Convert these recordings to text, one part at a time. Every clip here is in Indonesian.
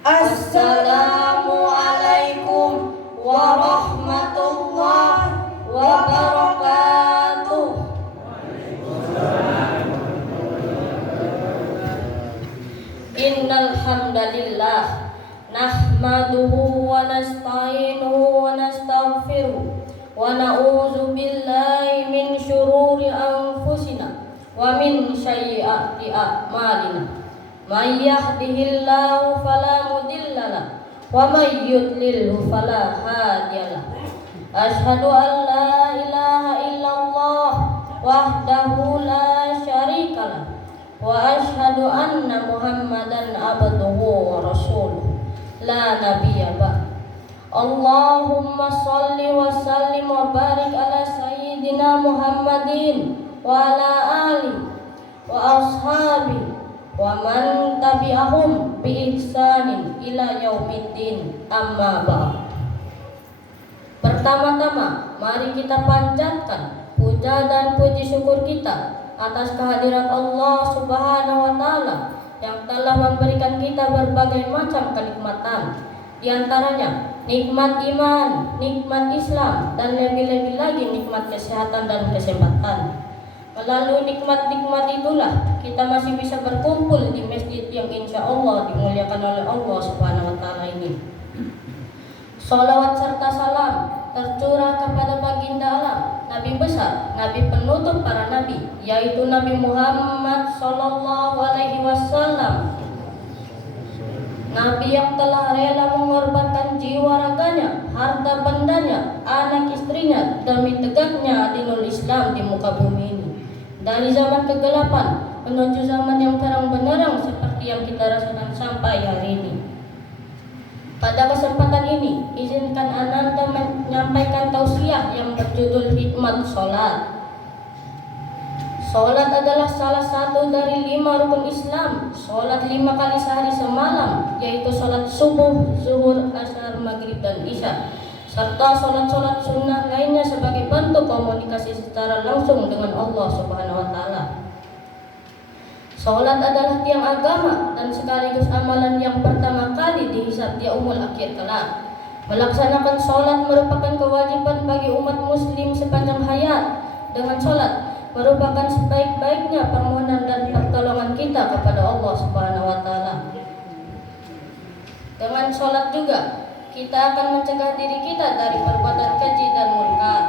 Assalamualaikum warahmatullahi wabarakatuh. Innal hamdalillah nahmaduhu wa nasta'inuhu wa nastaghfiruh wa na'udzu billahi min syururi anfusina wa min sayyiati a'malina. May yahdihillahu fala mudilla lahu wa may yudlilhu fala hadiyalah. Asyhadu an la ilaha illallah wahdahu la syarikalah wa asyhadu anna Muhammadan abduhu wa rasuluh la nabiyya ba'd. Allahumma shalli wa sallim wa barik ala sayyidina Muhammadin wa ala alihi wa ashabihi wa man tabi'ahum bi ihsanin ila yaumiddin, amma ba'd. Pertama-tama mari kita panjatkan puja dan puji syukur kita atas kehadirat Allah Subhanahu wa taala yang telah memberikan kita berbagai macam kenikmatan, di antaranya nikmat iman, nikmat Islam, dan lebih-lebih lagi nikmat kesehatan dan kesempatan. Melalui nikmat-nikmat itulah kita masih bisa berkumpul di masjid yang insya Allah dimuliakan oleh Allah Subhanahu wa taala ini. Salawat serta salam tercurah kepada baginda alam, Nabi besar, Nabi penutup para nabi, yaitu Nabi Muhammad sallallahu alaihi wasallam. Nabi yang telah rela mengorbankan jiwa raganya, harta bendanya, anak istrinya demi tegaknya dinul Islam di muka bumi ini. Dari zaman kegelapan menuju zaman yang terang benderang seperti yang kita rasakan sampai hari ini. Pada kesempatan ini, izinkan Ananda menyampaikan tausiah yang berjudul Hikmat Sholat. Sholat adalah salah satu dari 5 rukun Islam. Sholat 5 kali sehari semalam, yaitu sholat subuh, zuhur, asar, maghrib, dan isya, serta sholat-sholat sunnah lainnya sebagai bentuk komunikasi secara langsung dengan Allah Subhanahu wa taala. Sholat adalah tiang agama dan sekaligus amalan yang pertama kali dihisab di yaumul akhir kelak. Melaksanakan sholat merupakan kewajiban bagi umat muslim sepanjang hayat. Dengan sholat merupakan sebaik-baiknya permohonan dan pertolongan kita kepada Allah Subhanahu wa taala. Dengan sholat juga kita akan mencegah diri kita dari perbuatan keji dan munkar.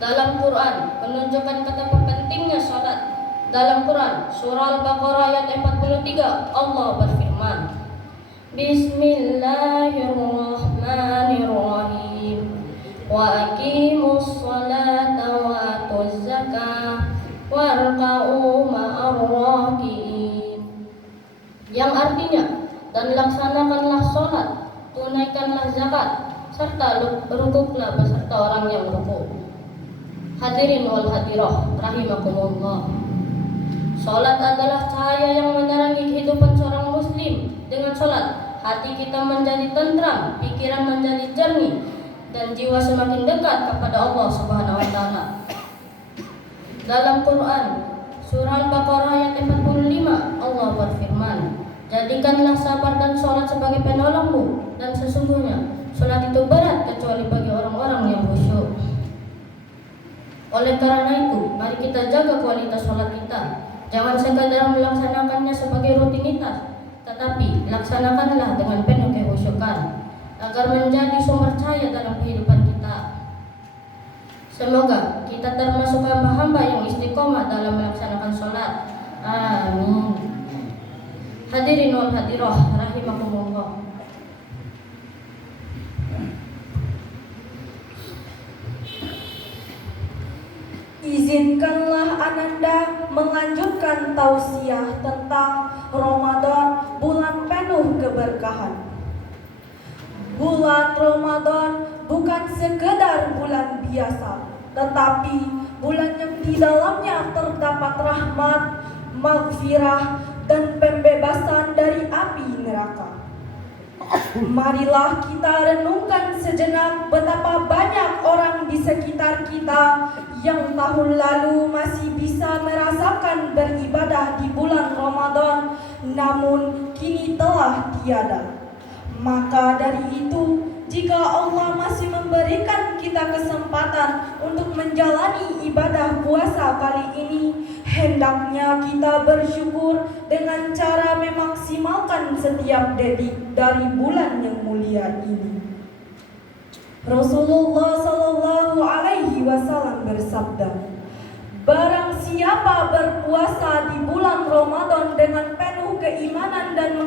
Dalam Quran menunjukkan betapa pentingnya sholat. Dalam Quran surah Al-Baqarah ayat 43 Allah berfirman, Bismillahirrahmanirrahim, wa aqimus sholata wa atuz zakah warka'u ma'ar raki'in, yang artinya, dan laksanakanlah sholat, tunaikanlah zakat, serta berukuklah beserta orang yang berukuk. Hadirin wal hadirah rahimakumullah. Sholat adalah cahaya yang menerangi kehidupan seorang muslim. Dengan sholat, hati kita menjadi tentram, pikiran menjadi jernih, dan jiwa semakin dekat kepada Allah Subhanahu wa taala. Dalam Quran surah Al-Baqarah ayat 45 Allah berfirman, jadikanlah sabar dan sholat sebagai penolongmu, dan sesungguhnya sholat itu berat kecuali bagi orang-orang yang khusyuk. Oleh karena itu, mari kita jaga kualitas sholat kita. Jangan sekadar melaksanakannya sebagai rutinitas, tetapi laksanakanlah dengan penuh kehusyukan agar menjadi sumber cahaya dalam kehidupan kita. Semoga kita termasuk hamba-hamba yang istiqomah dalam melaksanakan sholat. Amin. Hadirin wal hadirah rahimakumullah. Izinkanlah Ananda melanjutkan tausiah tentang Ramadan, bulan penuh keberkahan. Bulan Ramadan bukan sekedar bulan biasa, tetapi bulan yang di dalamnya terdapat rahmat, maghfirah, dan pembebasan dari api neraka. Marilah kita renungkan sejenak betapa banyak orang di sekitar kita yang tahun lalu masih bisa merasakan beribadah di bulan Ramadan namun kini telah tiada. Maka dari itu, jika Allah masih memberikan kita kesempatan untuk menjalani ibadah puasa kali ini, hendaknya kita bersyukur dengan cara memaksimalkan setiap detik dari bulan yang mulia ini. Rasulullah Shallallahu Alaihi Wasallam bersabda, barang siapa berpuasa di bulan Ramadan dengan penuh keimanan dan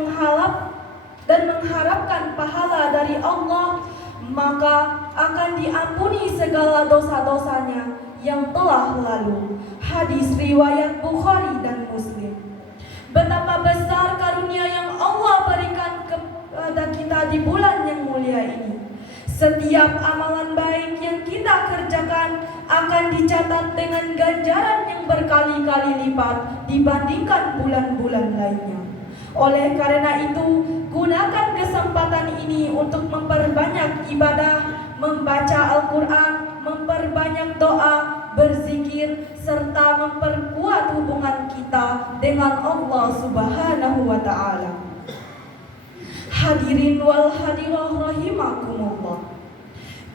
mengharapkan pahala dari Allah, maka akan diampuni segala dosa-dosanya yang telah lalu. Hadis riwayat Bukhari dan Muslim. Betapa besar karunia yang Allah berikan kepada kita di bulan yang mulia ini. Setiap amalan baik yang kita kerjakan akan dicatat dengan ganjaran yang berkali-kali lipat dibandingkan bulan-bulan lainnya. Oleh karena itu, gunakan kesempatan ini untuk memperbanyak ibadah, membaca Al-Quran, memperbanyak doa, berzikir, serta memperkuat hubungan kita dengan Allah Subhanahu wa Ta'ala. Hadirin wal hadirah rahimakumullah.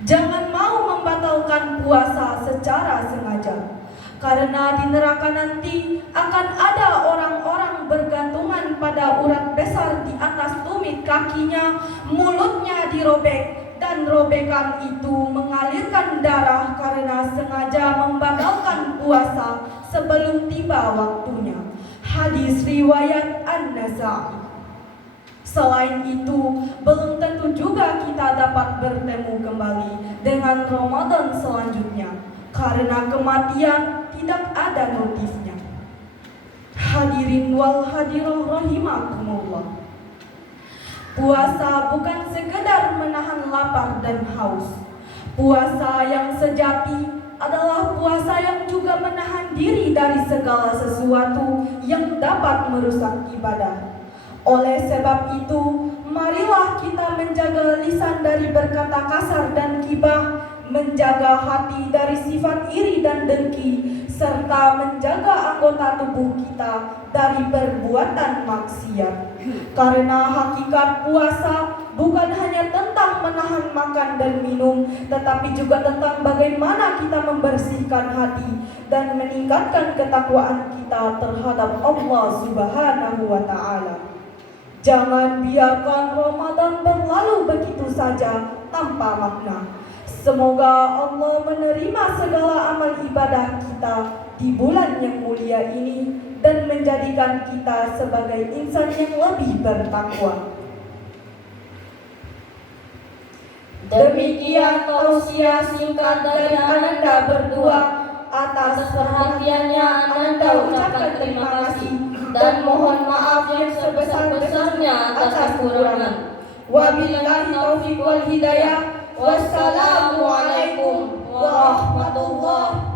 Jangan mau membatalkan puasa secara sengaja, karena di neraka nanti akan ada orang-orang bergantungan pada urat besar di atas tumit kakinya, mulutnya dirobek, dan robekan itu mengalirkan darah karena sengaja membatalkan puasa sebelum tiba waktunya. Hadis riwayat An-Nasa'i. Selain itu, belum tentu juga kita dapat bertemu kembali dengan Ramadan selanjutnya, karena kematian tidak ada notifnya. Hadirin wal hadirah rahimakumullah. Puasa bukan sekedar menahan lapar dan haus. Puasa yang sejati adalah puasa yang juga menahan diri dari segala sesuatu yang dapat merusak ibadah. Oleh sebab itu, marilah kita menjaga lisan dari berkata kasar dan gibah, menjaga hati dari sifat iri dan dengki, serta menjaga anggota tubuh kita dari perbuatan maksiat. Karena hakikat puasa bukan hanya tentang menahan makan dan minum, tetapi juga tentang bagaimana kita membersihkan hati dan meningkatkan ketakwaan kita terhadap Allah Subhanahu wa Ta'ala. Jangan biarkan Ramadan berlalu begitu saja tanpa makna. Semoga Allah menerima segala amal ibadah kita di bulan yang mulia ini dan menjadikan kita sebagai insan yang lebih bertakwa. Demikian tausiah singkat dari Ananda berdua. Atas perhatiannya Ananda ucapkan terima kasih dan mohon maaf yang sebesar-besarnya atas kekurangan. Wabillahi taufiq wal hidayah. Wassalamualaikum warahmatullahi